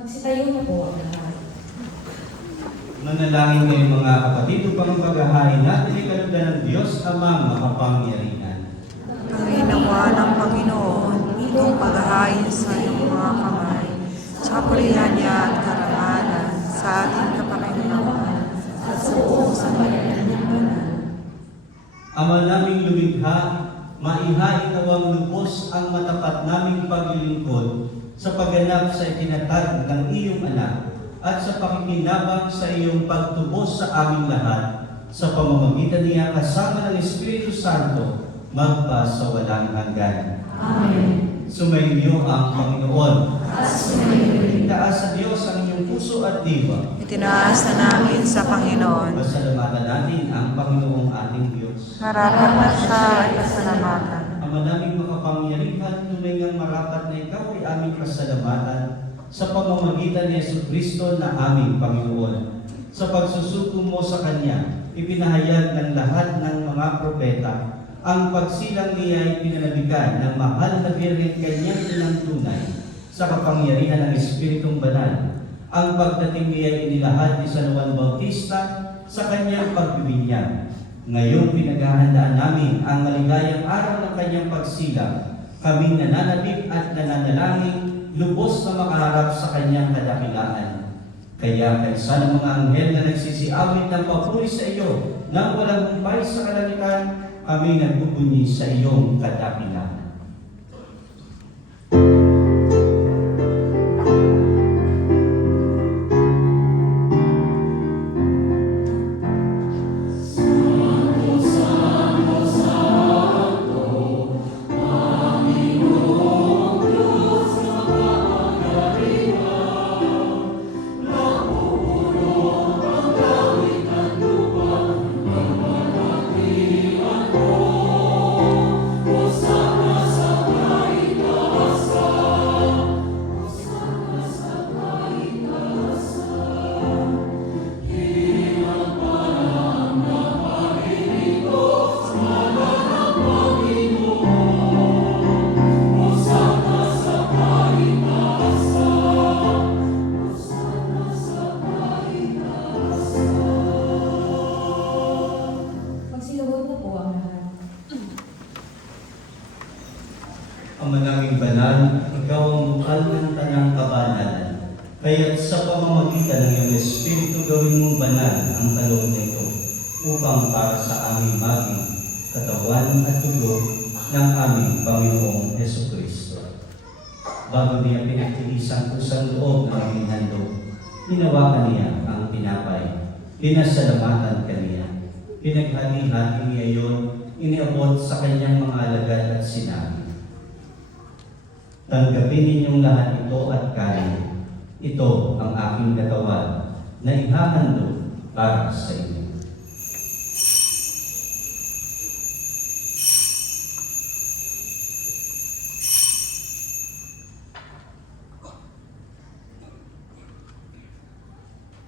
Magsitayo na po ang lahat. Manalangin kayo mga kapatid upang paghahain natin ay kalugdan ng Diyos Amang makapangyarihan. Panginawa ng Panginoon, itong paghahain sa iyong mga kamay, sa kapurihan niya at karangalan, sa ating kapakinawan, at sa buong sambayanan ng banal. Ama naming lumikha, maihain nawang lubos ang matapat naming paglilingkod sa pagganap sa itinatag ng iyong anak at sa pakikinabang sa iyong pagtubos sa aming lahat sa pamamagitan niya kasama ng Espiritu Santo magpa sa walang hanggan. Amen. Sumainyo ang Panginoon. At sumainyo. Itaas sa Diyos ang inyong puso at diwa. Itinaas na namin sa Panginoon. Pasalamatan natin ang Panginoong ating Diyos. Marapat na siya ay pasalamatan. Ama naming makapangyarihan, tunay ngang marapat na ikaw ay aming pasalamatan sa pamamagitan ni Jesucristo na aming Panginoon. Sa pagsusuko mo sa Kanya, ipinahayag ng lahat ng mga propeta ang pagsilang niya ay pinanabigan ng mahal na Birhen Kanyang inang tunay sa kapangyarihan ng Espiritong Banal. Ang pagdating niya ay inilahad ni San Juan Bautista sa kanyang pagbibinyag. Ngayon pinaghahandaan namin ang maligayang araw ng kanyang pagsilang. Kaming nananabik at nananalangin, lubos na makaharap sa kanyang kadakilaan. Kaya kaysa ng mga anghel na nagsisiawit ng papuri sa iyo nang walang humpay sa kalangitan, kami nagbubunyi sa iyong kadakilaan. Magsilawag na po ang lahat. Ama naming banal, ikaw ang bukal ng tanang kabanalan. Kaya't sa pamamagitan ng iyong Espiritu gawin mong banal ang talong nito upang para sa aming maging katawan at dugo ng aming Panginoong Jesucristo. Bago niya pinagtiis ang kusang loob ng aming handog, hinawakan niya ang tinapay, pinasalamatan kaniya. Pinaghati-hati niya yun, iniabot sa kanyang mga alagad at sinabi, tanggapin ninyong lahat ito at kain. Ito ang aking katawan na ihahandog para sa inyo.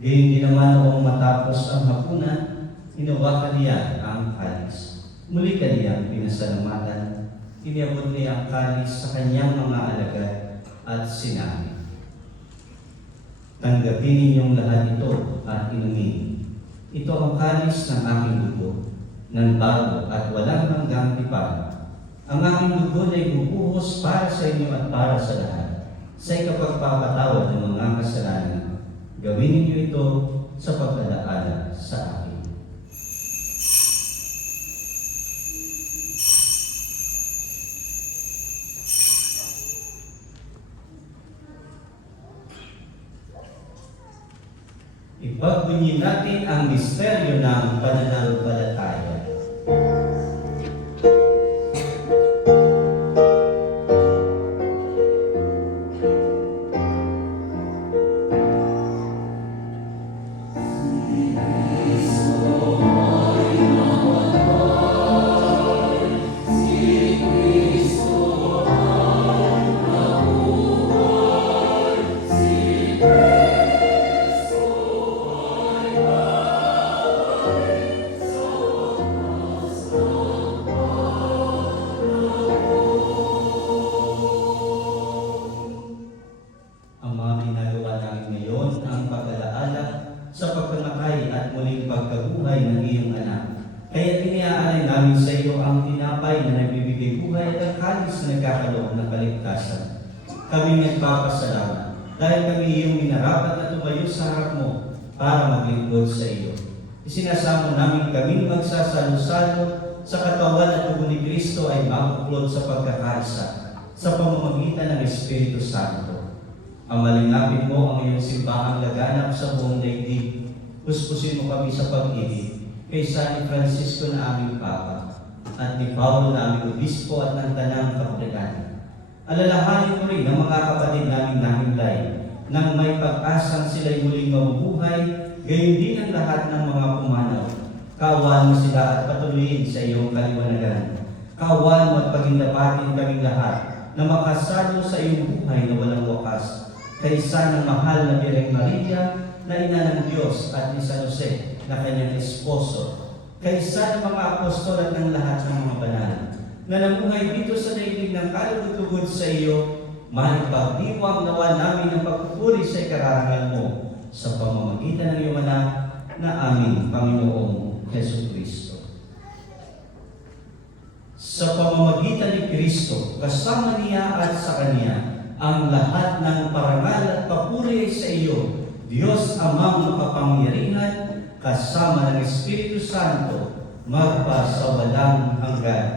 Gayong ginawa noong matapos ang hapunan, hinawakan niya ang kalis. Muli kaniyang pinasalamatan. Iniabot niya ang kalis sa kanyang mga alagad at sinabi, tanggapin ninyong lahat ito at inumin. Ito ang kalis ng aking dugo, ng bago at walang hanggang tipan. Ang aking dugo ay bubuhos para sa inyo at para sa lahat, sa ikapagpapatawad ng mga kasalanan. Gawin ninyo ito sa pagdalaala sa akin. Ipagbunyi natin ang misteryo ng pananampalataya. kaligtasan. Kami nagpapasalamat dahil kami iyong minarapat na tumayo sa harap mo para maglingkod sa iyo. Isinasamo namin kami magsasalo-salo sa katawan at dugo ni Kristo ay makuklod sa pagkakaisa sa pamamagitan ng Espiritu Santo. Amalingapin mo ang iyong simbahang laganap sa buong daigdig. Puspusin mo kami sa pag-ibig kay San Francisco na aming Papa at ni Paulo na aming Obispo at ng Tanang Kapitan. Alalahanin mo rin ang mga kapatid naming nahimlay nang may pag-asang sila'y muling mabubuhay, gayon din ang lahat ng mga pumanaw. Kaawaan mo sila at patuloyin sa iyong kaliwanagan. Kaawaan mo at pagindapatin kaming lahat na makasalo sa iyong buhay na walang wakas. Kaysa ng mahal na Birheng Maria na ina ng Diyos at ni San Jose na kanyang esposo. Kaysa ng mga apostol at ng lahat ng mga banal na namuhay dito sa daigdig ng kalugod-lugod sa iyo, maipagdiwang nawa namin ang pagpupuri sa ikararangal mo sa pamamagitan ng iyong anak na aming Panginoong Jesucristo. Sa pamamagitan ni Kristo, kasama niya at sa Kanya, ang lahat ng parangal at papuri sa iyo, Diyos Amang makapangyarihan, kasama ng Espiritu Santo, magpa sa walang hanggan.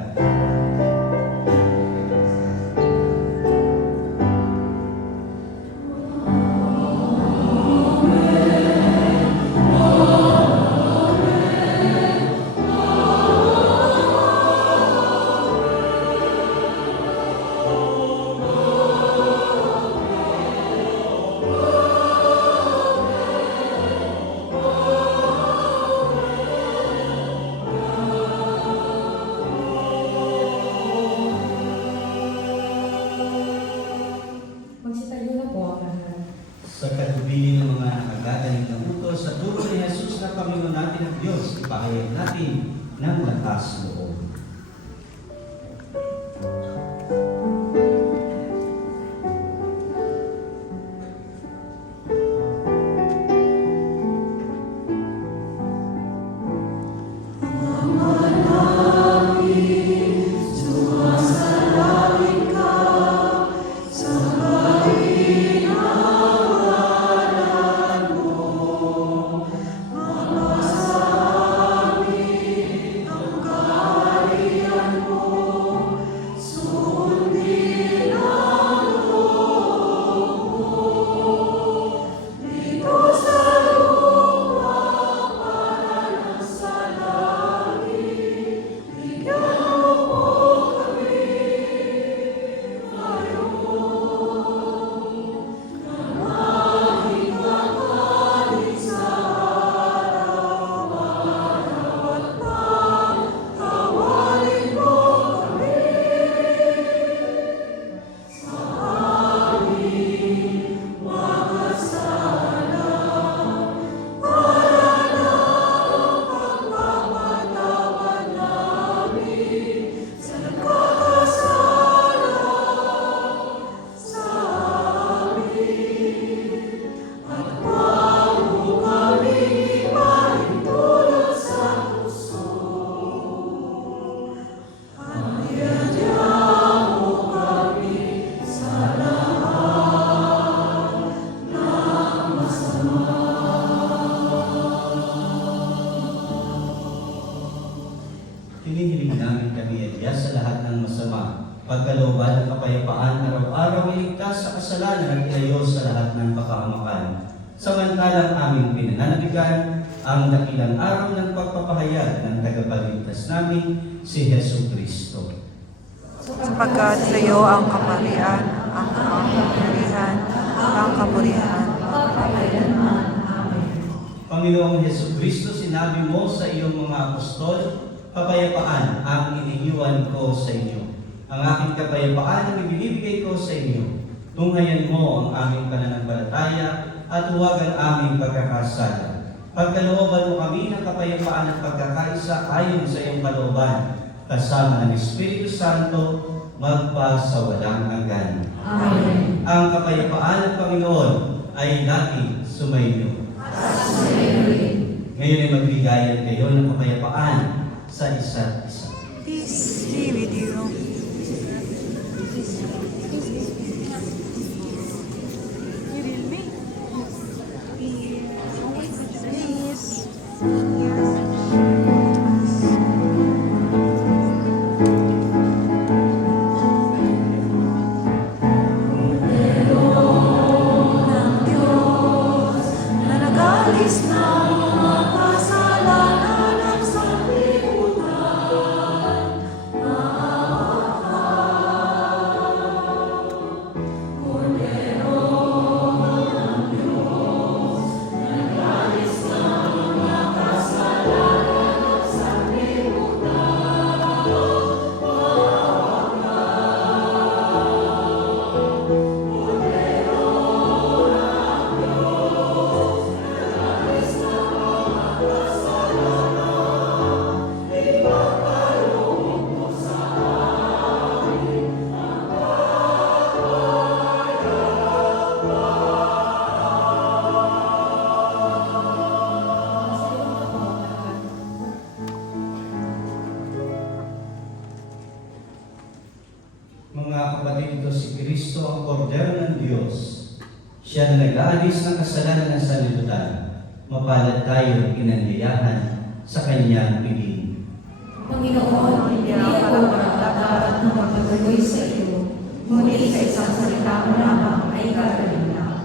Magsitayo na po ang lahat. Sa katubili ng mga nakagagaling ng utos sa turo ni Jesus na Panginoon natin at Diyos, ipahayag natin ng lakas loob. Hinihiling namin kami at sa lahat ng masama, pagkalooban at kapayapaan, araw-araw iligtas sa kasalanan at ilayo sa lahat ng pakahamakan. Samantalang aming pinananabigan ang dakilang araw ng pagpapahayag ng tagapagligtas namin, si Hesus Kristo. Sapagkat sa iyo ang kamarihan, ang kapangyarihan, ang kaburihan, Pagpapailanman. Amen. Panginoong Hesus Kristo, sinabi mo sa iyong mga apostol, kapayapaan ang iniiwan ko sa inyo. Ang aking kapayapaan ang ibinibigay ko sa inyo. Tunghayan mo ang aming pananampalataya at huwag ang aming pagkakasala. Pagkalooban mo kami ng kapayapaan at pagkakaisa ayon sa iyong kalooban, kasama ng Espiritu Santo, magpa sa walang hanggan. Amen. Ang kapayapaan ng Panginoon ay laging sumainyo. Ngayon ay magbigayan kayo ng kapayapaan sa isa't isa. peace be with you. kapatid, ito si Kristo, ang Kordero ng Diyos. Siya na nag-aalis ng kasalanan ng sanlibutan. Mapalad tayo inanyayahan sa kanyang piging. Panginoon, hindi ako dapat na magpatuloy sa iyo. Ngunit sa isang salita mo lamang ay gagawin na ako.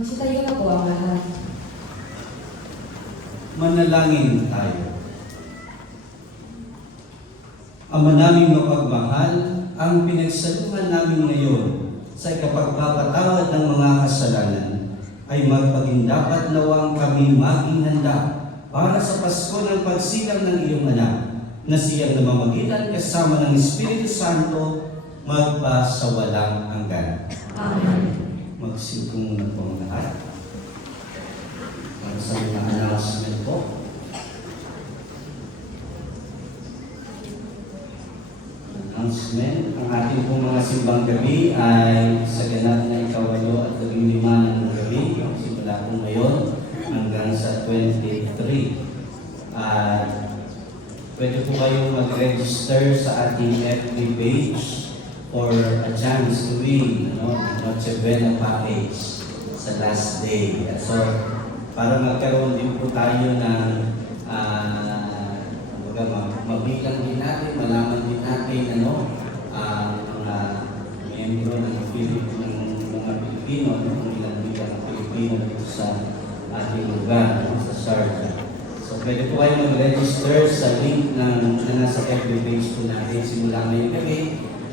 Magsitayo na po ang lahat. Manalangin tayo. Ama naming mapagmahal, ang pinagsaluhan namin ngayon sa ikapagpapatawad ng mga kasalanan ay magpagindapat nawang kami maging handa para sa Pasko ng pagsilang ng iyong anak na siyang namamagitan kasama ng Espiritu Santo magpa sa walang hanggan. Amen. Magsilpo muna po ang lahat. Para sa mga announcement po. Announcement. Ang ating pong mga simbang gabi ay sa ganap na ikawalo at 15 ng gabi. Simula po ngayon hanggang sa 23. At pwede po kayong mag-register sa ating FB page for a chance to win Noche Buena package sa last day. So, para magkaroon din po tayo ng mabilang din natin, malaman din natin ang mga miyembro ng mga Pilipino, kung ilang bilang ng Pilipino dito sa ating lugar, sa Sharjah. So, pwede po kayo mag-register sa link na nasa FB page po natin simula ngayong gabi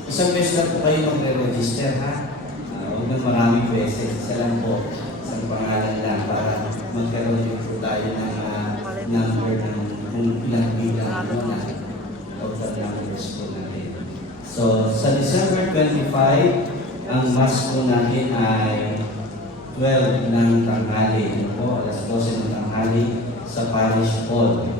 Isang beses lang po kayo magre-register, ha? Huwag nang maraming beses. Isa lang po. Isang pangalan lang para magkaroon din po tayo ng number ng kung ilang bilang po na total numbers po natin. So, sa December 25, ang mass po natin ay 12 ng tanghali. Ito po, alas 12 ng tanghali sa Parish Hall.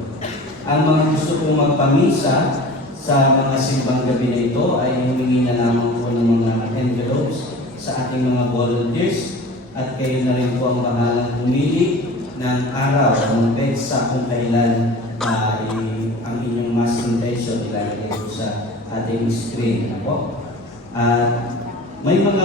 Ang mga gusto pong magpamisa sa mga simbang gabi na ito ay humingi na lamang po ng mga envelopes sa ating mga volunteers at kayo na rin po ang bahalang pumili ng araw ng petsa kung kailan ang inyong mass intention ilalagay po sa ating screen. At may mga